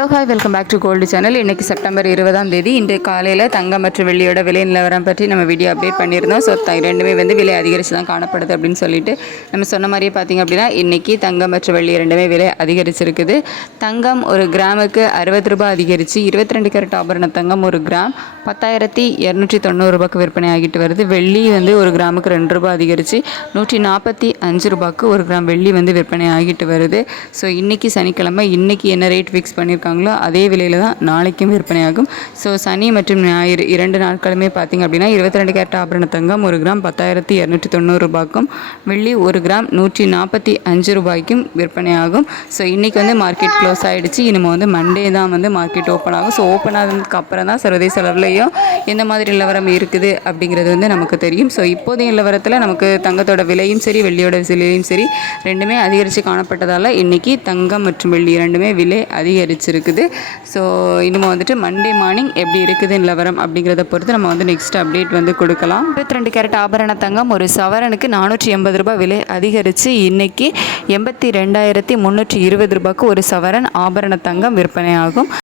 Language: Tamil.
Hello hi welcome back to gold channel. இன்றைக்கி செப்டம்பர் 20ஆம் தேதி இன்று காலையில் தங்கம் மற்றும் வெள்ளியோட விலை நிலவரம் பற்றி நம்ம வீடியோ அப்டேட் பண்ணியிருந்தோம். ஸோ ரெண்டுமே விலை அதிகரித்து தான் காணப்படுது அப்படின்னு சொல்லிட்டு நம்ம சொன்ன மாதிரியே பார்த்திங்க அப்படின்னா இன்றைக்கி தங்கம் மற்றும் வெள்ளி ரெண்டுமே விலை அதிகரிச்சிருக்குது. தங்கம் ஒரு கிராமுக்கு 60 ரூபாய் அதிகரித்து 22 கேரட் ஆபரண தங்கம் ஒரு கிராம் 10,290 ரூபாய்க்கு விற்பனை ஆகிட்டு வருது. வெள்ளி ஒரு கிராமுக்கு 2 ரூபாய் அதிகரித்து 145 ரூபாய்க்கு ஒரு கிராம் வெள்ளி விற்பனை ஆகிட்டு வருது. ஸோ இன்றைக்கி சனிக்கிழமை இன்றைக்கி என்ன ரேட் ஃபிக்ஸ் பண்ணியிருக்காங்களோ அதே விலையில் தான் நாளைக்கும் விற்பனையாகும். ஸோ சனி மற்றும் ஞாயிறு 2 நாட்களுமே பார்த்திங்க அப்படின்னா 22 கேரட் ஆபரண தங்கம் ஒரு கிராம் 10,290 ரூபாய்க்கும் வெள்ளி ஒரு கிராம் 145 ரூபாய்க்கும் விற்பனையாகும். ஸோ இன்றைக்கி மார்க்கெட் க்ளோஸ் ஆகிடுச்சு. இனிமேல் மண்டே தான் மார்க்கெட் ஓப்பன் ஆகும். ஸோ ஓப்பன் ஆனதுக்கு அப்புறம் தான் சர்வதேச அளவுலையும் எந்த மாதிரி நிலவரம் இருக்குது அப்படிங்கிறது நமக்கு தெரியும். ஸோ இப்போதைய நிலவரத்தில் நமக்கு தங்கத்தோட விலையும் சரி வெள்ளியோட விலையும் சரி ரெண்டுமே அதிகரித்து காணப்பட்டதால் இன்றைக்கி தங்கம் மற்றும் வெள்ளி ரெண்டுமே விலை அதிகரிச்சிருக்குது. ஸோ இன்னும் மண்டே மார்னிங் எப்படி இருக்குது நிலவரம் அப்படிங்கிறத பொறுத்து நம்ம நெக்ஸ்ட் அப்டேட் கொடுக்கலாம். 22 கேரட் ஆபரண தங்கம் ஒரு சவரனுக்கு 480 ரூபாய் விலை அதிகரித்து இன்றைக்கி 82,320 ரூபாய்க்கு ஒரு சவரன் ஆபரண தங்கம் விற்பனை ஆகும்.